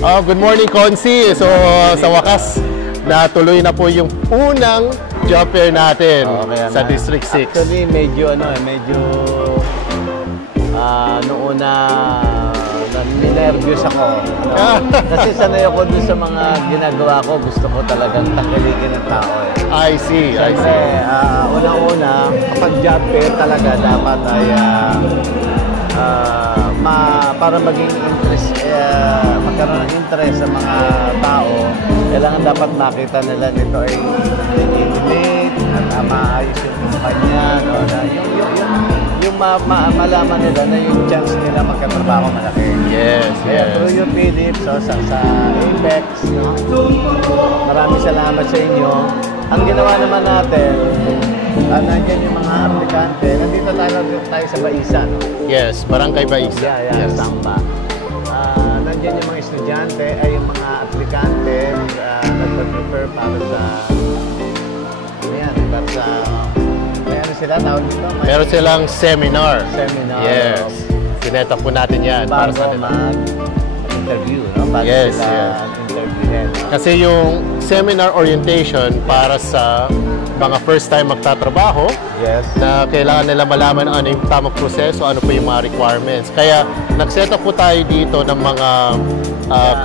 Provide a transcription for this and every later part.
Good morning, Consi. So, sa wakas, natuloy na po yung unang job fair natin sa District 6. Actually, medyo noong una, ninervyos ako. Kasi sanay ako dun sa mga ginagawa ko. Gusto ko talagang tangkilikin ng tao. I see. Unang-una, kapag job fair talaga, dapat ay para maging interest, magkaroon ng interest sa mga tao, kailangan dapat makita nila nito ay legitimate at maayos yung kumpanya, no? Yung malaman nila na yung chance nila magkatrabaho malaki. Yes. Through your Philip, so, sa Apex, no? Maraming salamat sa inyo. Ang ginawa naman natin, nandiyan yung mga aplikante. Nandito tayo sa Baisa, no? Yes, Barangay Baisa. Yes. Samba. Nandiyan yung mga estudyante, ay yung mga aplikante nagpa-prepare para sa sila tawag dito? Meron silang seminar. Yes. Sineta po natin yan. Para sa mag-interview, no? Para sila interviewin. No? Kasi yung seminar orientation para sa mga first time magtatrabaho, na kailangan nila malaman ano yung tamang proseso, ano po yung mga requirements. Kaya nag-set up po tayo dito ng mga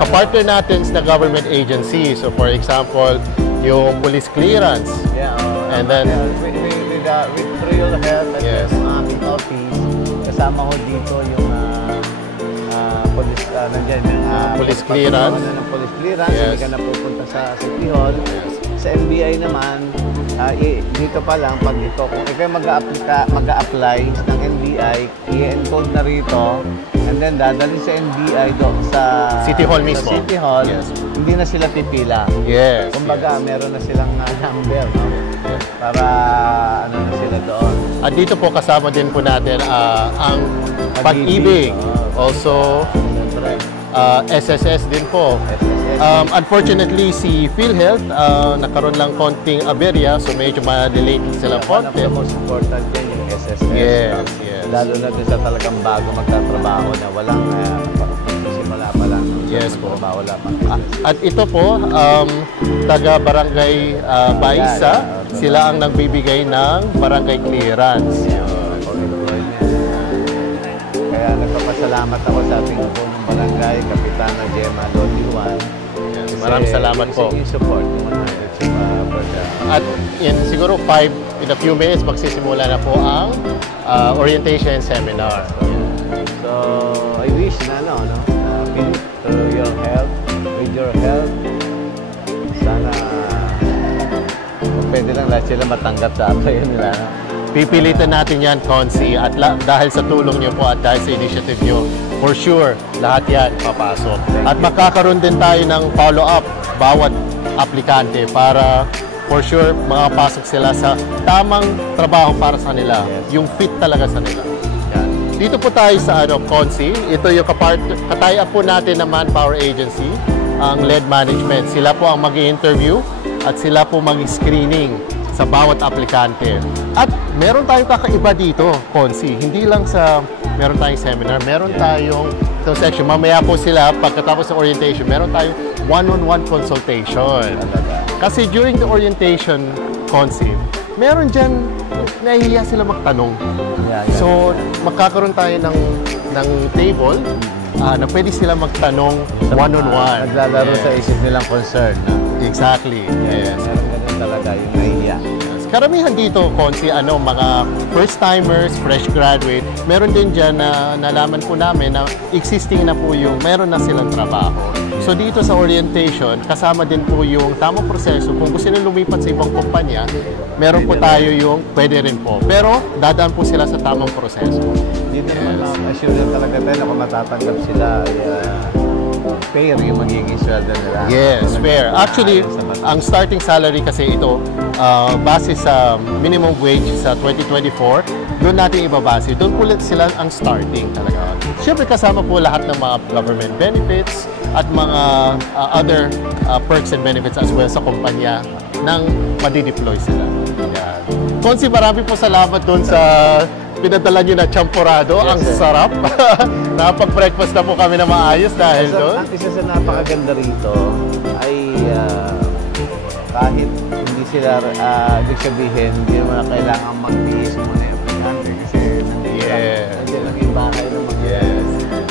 kapartner natin sa government agency. So for example, yung police clearance. And then with Royal Health at yung aking office, kasama ko dito yung police clearance. Ng police clearance, hindi ka na pupunta sa City Hall. Sa NBI naman, dito pa lang, pag ito, kung ikaw mag-a-apply ng NBI, i-encode na rito, and then dadali sa NBI sa City Hall mismo. Sa City Hall, hindi na sila pipila. Kumbaga, meron na silang number, no? Para ano na sila doon. At dito po kasama din po natin ang Pag-ibig. Also, SSS din po. Unfortunately, si PhilHealth nagkaroon lang konting aberya, so medyo ma-delay sila konti. One of the most important din yung SSS. Yes. Lalo na din sa talagang bago magtatrabaho na walang simula pa lang. Yes po. Wala pa. At ito po, taga Barangay Baisa, sila ang nagbibigay ng barangay clearance. Kaya nagpapasalamat ako sa ating punong barangay, Kapitana Gemma Lodiwan. Maraming salamat po. Yung support, At siguro in a few minutes, magsisimula na po ang orientation seminar. So, I wish na, Philip, through your help, with your help, sana pwede lang lahat sila matanggap sa apoy nila. Pipilitan natin yan, Consi, at dahil sa tulong niyo po at dahil sa initiative niyo, for sure, lahat yan papasok. At magkakaroon din tayo ng follow-up bawat aplikante para for sure makapasok sila sa tamang trabaho para sa kanila, yung fit talaga sa nila. Yan. Dito po tayo sa Consi, ito yung kataya po natin ng Manpower Agency, ang lead management. Sila po ang mag-i-interview at sila po mag-screening sa bawat aplikante. At meron tayong kakaiba dito, Consi. Hindi lang sa meron tayong seminar, meron tayong itong section. Mamaya po sila, pagkatapos ng orientation, meron tayong one-on-one consultation. Kasi during the orientation, Consi, meron dyan, nahihiya sila magtanong. So, magkakaroon tayo ng table na pwede sila magtanong one-on-one. Naglalaro sa isip nilang concern. Exactly. Yes. Meron talaga yung nahihiya. Karamihan dito, Consi, mga first-timers, fresh graduate, meron din dyan na nalaman po namin na existing na po yung meron na silang trabaho. So dito sa orientation, kasama din po yung tamang proseso. Kung gusto nila lumipat sa ibang kumpanya, meron po tayo yung pwede rin po. Pero dadaan po sila sa tamang proseso. Dito naman assure na talaga tayo na kung matatanggap sila, fair yung magiging sweldo nila. Yes, fair. Actually, ang starting salary kasi ito, base sa minimum wage sa 2024, doon natin ibabase. Doon po sila ang starting talaga. Siyempre kasama po lahat ng mga government benefits at mga other perks and benefits as well sa kumpanya nang madideploy sila. Yan. Consi, marami po salamat doon sa pinadala nyo na champurado. Yes, Ang sir. sarap. Napag-breakfast na po kami na maayos dahil So, doon. ang isa sa napakaganda rito ay kahit hindi sila, ibig sabihin, hindi naman na kailangan magbihis muna yung aplikante kasi Yes. nandiyan lang yung bahay ng mga Yes.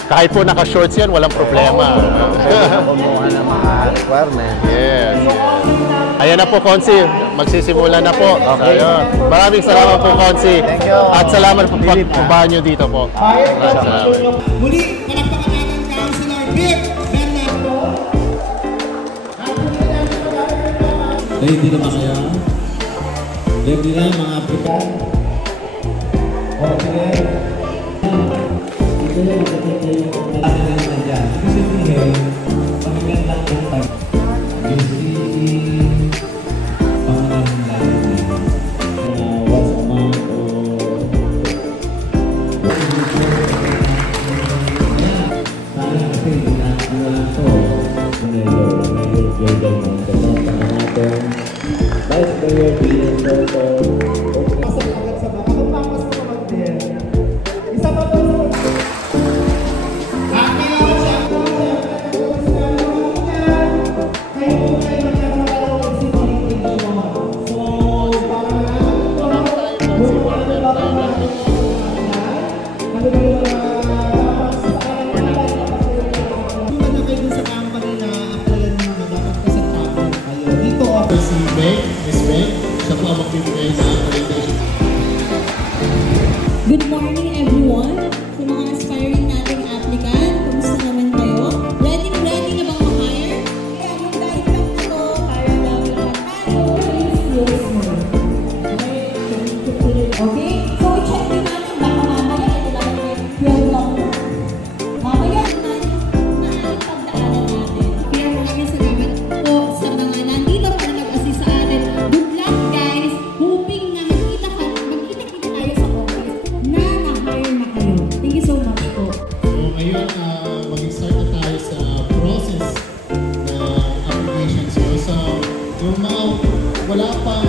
Kahit po naka-shorts yan, walang problema. pwede na kumuha ng mga requirement. Yes. Ayan na po, Konsi. Magsisimula na po. Okay. Ayun. Maraming salamat po, Konsi. Thank you. At salamat po Philip. pagpuntahan nyo dito po. Maraming salamat. Muli, palakpakan natin Councilor Vic Bernardo. Ready na ba kayo? Ready na mga African? Okay. Ito yung magkakita yung kailangan na dyan. Kasi sabihin, magagandang kantang. Busy, pangalan lang. What's amount or... Sana kasi na ano lang to. Mayor Jordan Montalban. Sana natin. Vice Mayor Bill Jordan. Pasok agad sa baka. Kung papas ko naman din. Isa pa po sa kailangan siya po. Kayo po kayo magkakaroon ng simplification. So, para si Meg, Miss Meg, siya po ang magbibigay sa presentation. Good morning everyone! Sa mga aspiring nating applicant, kumusta naman kayo? Ready na bang ma-hire? Kaya mag-dive lang na to para lahat tayo. Yes, ma'am. Okay? So, check din natin baka mamaya ito lang may 12 lang. Mamaya na yung pagdaanan natin. Kaya maraming salamat po sa mga nandito para nag-assist sa atin. Good luck guys! Hoping na magkita-kita tayo sa office na na-hire na kayo. Thank you so much po. So ngayon, mag-start na tayo sa process ng applications. So yung mga wala pang